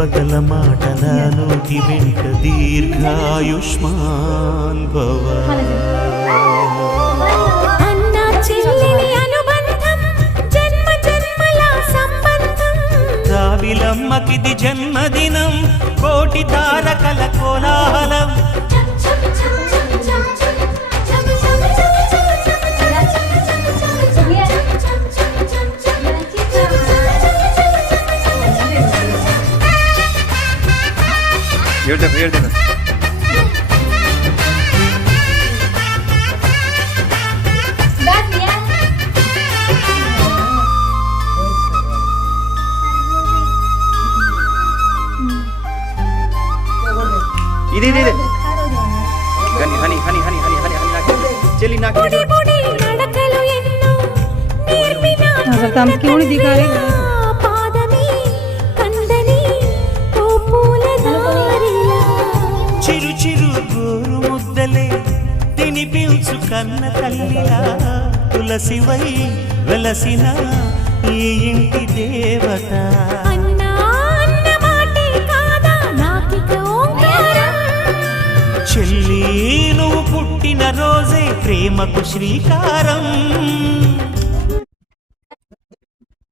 విలువగల మాటల నోటి వెంట దీర్ఘాయుష్మాన్ భవ. రావిలమ్మకిది జన్మదినం, కోటి తారకల కోలాహలం. क्यों दिखाए చిరు చిరు గోరు ముద్దలే తినిపించు కన్న తల్లిలా, తులసివై వెలసిన ఈ ఇంటి దేవత. చెల్లి నువ్వు పుట్టిన రోజే ప్రేమకు శ్రీకారం.